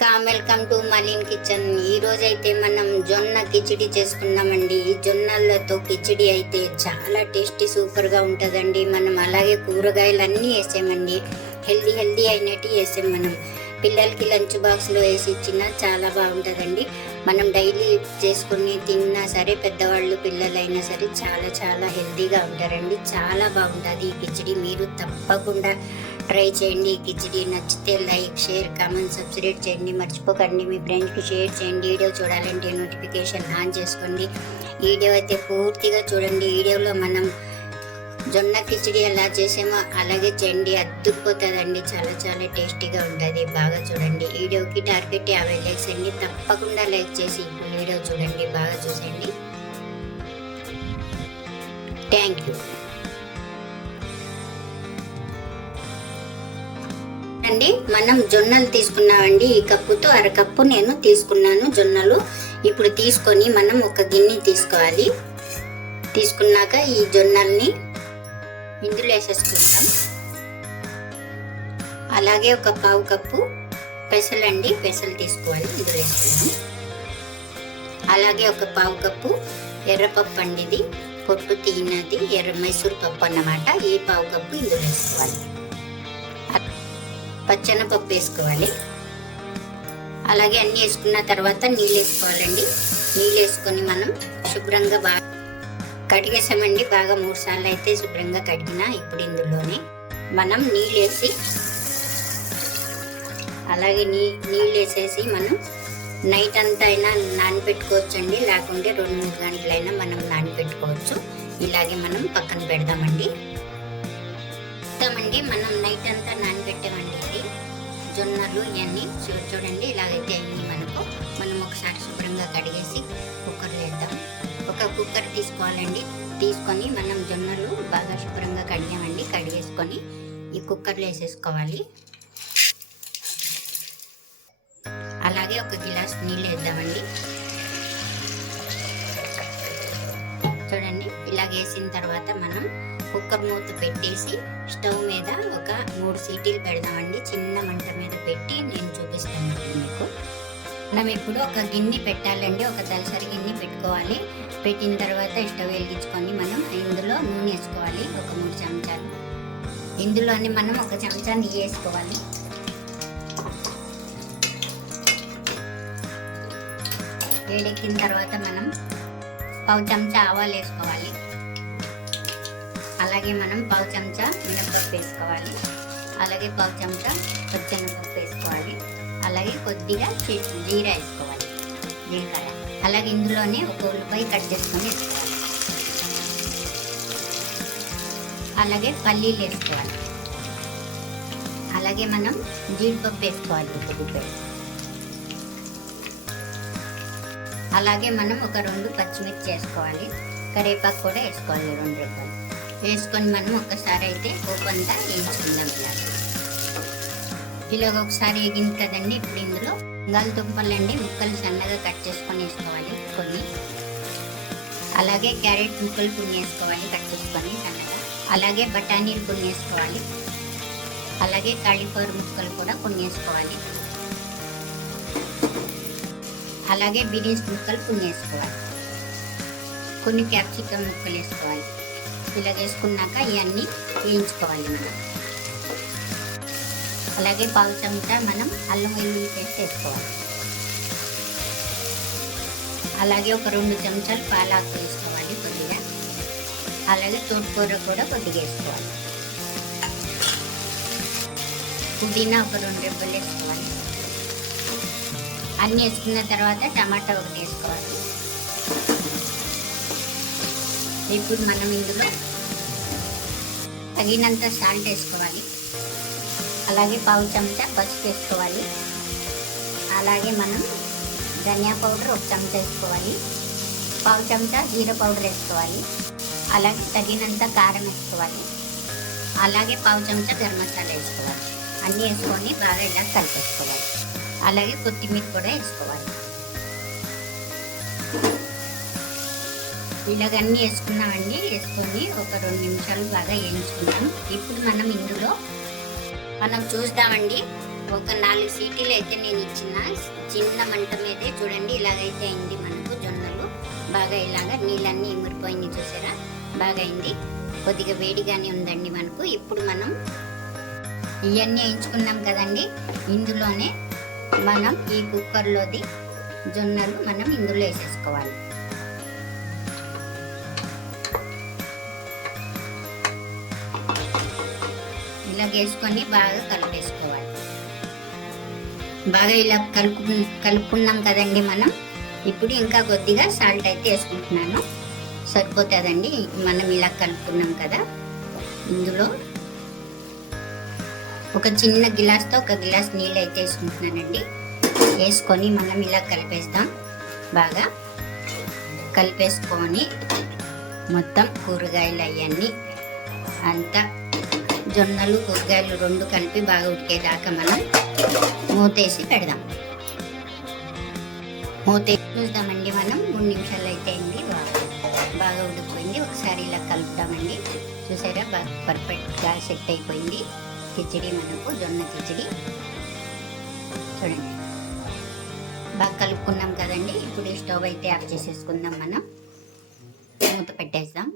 Welcome to మలిన్ kitchen. ఈ రోజు అయితే మనం జొన్న కిచిడి చేసుకున్నామండి. ఈ జొన్నలతో కిచిడి అయితే చాలా టేస్టీ సూపర్ గా ఉంటుందండి. మనం అలాగే కూరగాయలు అన్నీ వేసామండి, హెల్దీ అయినట్టు వేసాం. మనం పిల్లలకి లంచ్ బాక్స్లో వేసి ఇచ్చినా చాలా బాగుంటుందండి. మనం డైలీ చేసుకుని తిన్నా సరే, పెద్దవాళ్ళు పిల్లలైనా సరే చాలా హెల్దీగా ఉంటారండి. చాలా బాగుంటుంది ఈ కిచిడి. మీరు తప్పకుండా ట్రై చేయండి. ఈ కిచిడి నచ్చితే లైక్, షేర్, కామెంట్, సబ్స్క్రైబ్ చేయండి. మర్చిపోకండి మీ ఫ్రెండ్స్కి షేర్ చేయండి. వీడియో చూడాలంటే నోటిఫికేషన్ ఆన్ చేసుకోండి. వీడియో అయితే పూర్తిగా చూడండి. వీడియోలో మనం జొన్న కిచిడి ఎలా చేసామో అలాగే చేయండి, అద్దుకుపోతుందండి. చాలా టేస్టీగా ఉంటుంది. బాగా చూడండి. వీడియోకి టార్గెట్ 50 లైక్స్ అండి. తప్పకుండా లైక్ చేసి వీడియో చూడండి, బాగా చూసండి. థ్యాంక్ యూ అండి. మనం జొన్నలు తీసుకున్నామండి. ఈ కప్పుతో అరకప్పు నేను తీసుకున్నాను జొన్నలు. ఇప్పుడు తీసుకొని మనం ఒక గిన్నె తీసుకోవాలి. తీసుకున్నాక ఈ జొన్నల్ని ఇందులో వేసేసుకుంటాం. అలాగే ఒక పావు కప్పు పెసలండి, పెసలు తీసుకోవాలి, ఇందులో వేసుకుంటాం. అలాగే ఒక పావు కప్పు ఎర్రపప్పు అండి, ఇది పొట్టు తీనది ఎర్ర మైసూర్ పప్పు అన్నమాట. ఈ పావు కప్పు ఇందులో వేసుకోవాలి. పచ్చెనపప్పు వేసుకోవాలి. అలాగే అన్నీ వేసుకున్న తర్వాత నీళ్ళు వేసుకోవాలండి. నీళ్ళు వేసుకొని మనం శుభ్రంగా బాగా కడిగేసామండి. బాగా 3 సార్లు అయితే శుభ్రంగా కడిగిన. ఇప్పుడు ఇందులోనే మనం నీళ్ళు వేసి, అలాగే నీళ్ళు వేసేసి మనం నైట్ అంతా అయినా నానబెట్టుకోవచ్చండి, లేకుంటే 2-3 గంటలైనా మనం నానబెట్టుకోవచ్చు. ఇలాగే మనం పక్కన పెడదామండి. మనం నైట్ అంతా నానబెట్టామండి. ఇది జొన్నలు ఇవన్నీ చూడండి, ఇలాగైతే అయింది మనకు. మనం ఒకసారి శుభ్రంగా కడిగేసి కుక్కర్లో వేద్దాం. ఒక కుక్కర్ తీసుకోవాలండి. తీసుకొని మనం జొన్నలు బాగా శుభ్రంగా కడిగామండి. కడిగేసుకొని ఈ కుక్కర్లో వేసేసుకోవాలి. అలాగే ఒక గిలాస్ నీళ్ళు వేద్దామండి. చూడండి, ఇలాగ వేసిన తర్వాత మనం కుక్కర్ మూత పెట్టేసి స్టవ్ మీద ఒక 3 సీటీలు పెడదామండి. చిన్న మంట మీద పెట్టి నేను చూపిస్తాను మీకు. మనం ఇప్పుడు ఒక గిన్నె పెట్టాలండి. ఒక దలసరి గిన్నె పెట్టుకోవాలి. పెట్టిన తర్వాత స్టవ్ వెలిగించుకొని మనం ఇందులో నూనె వేసుకోవాలి. ఒక 3 చెంచాలు. ఇందులోని మనం ఒక చెంచా నెయ్యి వేసుకోవాలి. వేడెక్కిన తర్వాత మనం పావు చెంచా ఆవాలు వేసుకోవాలి. అలాగే మనం పావు చెంచా మినపప్పు వేసుకోవాలి. అలాగే పావు చెంచా పచ్చెనపప్పు వేసుకోవాలి. అలాగే కొద్దిగా జీరా వేసుకోవాలి, జీలకర్ర. అలాగే ఇందులోనే ఒక ఉల్లిపాయ కట్ చేసుకొని వేసుకోవాలి. అలాగే పల్లీలు వేసుకోవాలి. అలాగే మనం జీడిపప్పు వేసుకోవాలి కొద్దిగా. అలాగే మనం ఒక 2 పచ్చిమిర్చి వేసుకోవాలి. కరివేపాకు కూడా వేసుకోవాలి, 2 రెబ్బలు వేసుకొని మనం ఒక్కసారి అయితే పోపంతా వేయించుకుందాం. ఇలాగ ఒకసారి వేగింది కదండి. ఇప్పుడు ఇందులో బంగాళదుంపలండి ముక్కలు సన్నగా కట్ చేసుకొని వేసుకోవాలి కొన్ని. అలాగే క్యారెట్ ముక్కలు కొన్ని వేసుకోవాలి, కట్ చేసుకొని సన్నగా. అలాగే బఠానీలు కొన్ని వేసుకోవాలి. అలాగే కాలీఫ్లవర్ ముక్కలు కూడా కొన్ని వేసుకోవాలి. అలాగే బీన్స్ ముక్కలు కొన్ని వేసుకోవాలి. కొన్ని క్యాప్సికమ్ ముక్కలు వేసుకోవాలి. ఇలా వేసుకున్నాక ఇవన్నీ వేయించుకోవాలి మనం. అలాగే పావు చెంచా మనం అల్లం వెల్లుల్లి పేస్ట్ వేసుకోవాలి. అలాగే ఒక 2 చెంచాలు పాలాకు వేసుకోవాలి కొద్దిగా. అలాగే తోటకూర కూడా కొద్దిగా వేసుకోవాలి. పుదీనా ఒక 2 రెబ్బలు వేసుకోవాలి. అన్నీ వేసుకున్న తర్వాత టమాటా ఒకటి వేసుకోవాలి. ఇప్పుడు మనం ఇందులో తగినంత సాల్ట్ వేసుకోవాలి. అలాగే పావు చెంచా పసుపు వేసుకోవాలి. అలాగే మనం ధనియా పౌడర్ 1 చెంచా వేసుకోవాలి. పావు చెంచా జీరా పౌడర్ వేసుకోవాలి. అలాగే తగినంత కారం వేసుకోవాలి. అలాగే పావు చెంచా గరం మసాలా వేసుకోవాలి. అన్నీ వేసుకొని బాగా ఇలా కలిపేసుకోవాలి. అలాగే కొత్తిమీర కూడా వేసుకోవాలి. ఇలాగన్నీ వేసుకున్నామండి. వేసుకొని ఒక 2 నిమిషాలు బాగా వేయించుకుందాం. ఇప్పుడు మనం ఇందులో చూద్దామండి ఒక 4 సీటీలు అయితే నేను ఇచ్చిన చిన్న మంట మీదే చూడండి ఇలాగైతే అయింది మనకు జొన్నలు బాగా ఇలాగా నీళ్ళన్నీ ఇమిరిపోయింది చూసారా బాగా అయింది కొద్దిగా వేడిగానే ఉందండి మనకు ఇప్పుడు మనం ఇవన్నీ వేయించుకున్నాం కదండి ఇందులోనే మనం ఈ కుక్కర్లోది జొన్నలు మనం ఇందులో వేసేసుకోవాలి ఇలా వేసుకొని బాగా కలిపేసుకోవాలి బాగా ఇలా కలుపుకున్నాం కదండి మనం ఇప్పుడు ఇంకా కొద్దిగా సాల్ట్ అయితే వేసుకుంటున్నాను సరిపోతుందండి మనం ఇలా కలుపుకున్నాం కదా ఇందులో ఒక చిన్న గిలాస్తో ఒక గిలాస్ నీళ్ళు అయితే వేసుకుంటున్నానండి వేసుకొని మనం ఇలా కలిపేస్తాం బాగా కలిపేసుకొని మొత్తం కూరగాయలు అవన్నీ అంతా జొన్నలు కూరగాయలు రెండు కలిపి బాగా ఉడికేదాకా మనం మూతేసి పెడదాం మూతేసి చూద్దామండి మనం 3 నిమిషాలు అయితే అయింది బాగా ఉడికిపోయింది ఒకసారి ఇలా కలుపుతామండి చూసారా బాగా పర్ఫెక్ట్గా సెట్ అయిపోయింది కిచిడి మనకు జొన్న కిచిడి చూడండి బాగా కలుపుకున్నాం కదండి ఇప్పుడు స్టవ్ అయితే ఆఫ్ చేసేసుకుందాం మనం మూత పెట్టేద్దాం